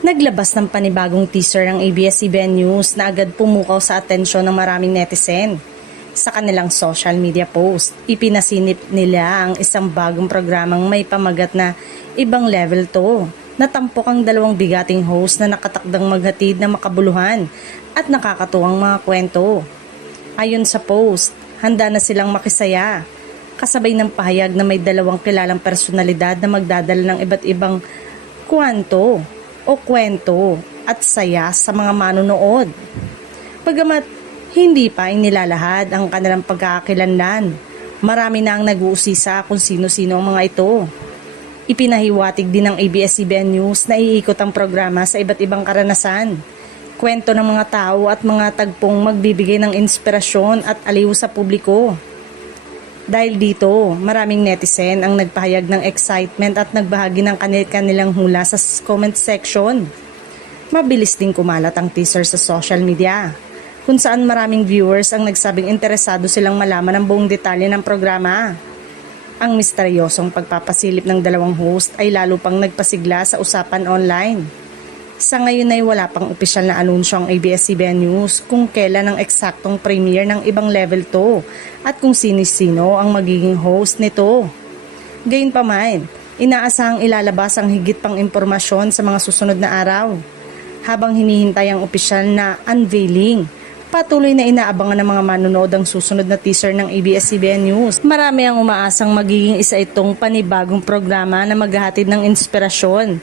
Naglabas ng panibagong teaser ng ABS-CBN News na agad pumukaw sa atensyon ng maraming netizen. Sa kanilang social media post, ipinasinip nila ang isang bagong programang may pamagat na Ibang Level To. Natampok ang dalawang bigating host na nakatakdang maghatid ng makabuluhan at nakakatuwang mga kwento. Ayon sa post, handa na silang makisaya. Kasabay ng pahayag na may dalawang kilalang personalidad na magdadala ng iba't ibang kwento at saya sa mga manonood. Bagamat hindi pa inilalahad ang kanilang pagkakakilanlan, marami na ang nag-uusisa kung sino-sino ang mga ito. Ipinahiwatig din ng ABS-CBN News na iikot ang programa sa iba't ibang karanasan, kwento ng mga tao at mga tagpong magbibigay ng inspirasyon at aliw sa publiko. Dahil dito, maraming netizen ang nagpahayag ng excitement at nagbahagi ng kanilang hula sa comment section. Mabilis ding kumalat ang teaser sa social media, kung saan maraming viewers ang nagsabing interesado silang malaman ang buong detalye ng programa. Ang misteryosong pagpapasilip ng dalawang host ay lalo pang nagpasigla sa usapan online. Sa ngayon ay wala pang opisyal na anunsyo ang ABS-CBN News kung kailan ang eksaktong premiere ng Ibang Level To at kung sino-sino ang magiging host nito. Gayunpaman, inaasahang ilalabas ang higit pang impormasyon sa mga susunod na araw. Habang hinihintay ang opisyal na unveiling, patuloy na inaabangan ng mga manonood ang susunod na teaser ng ABS-CBN News. Marami ang umaasang magiging isa itong panibagong programa na maghahatid ng inspirasyon,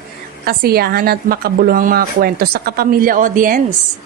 kasiyahan at makabuluhang mga kwento sa kapamilya audience.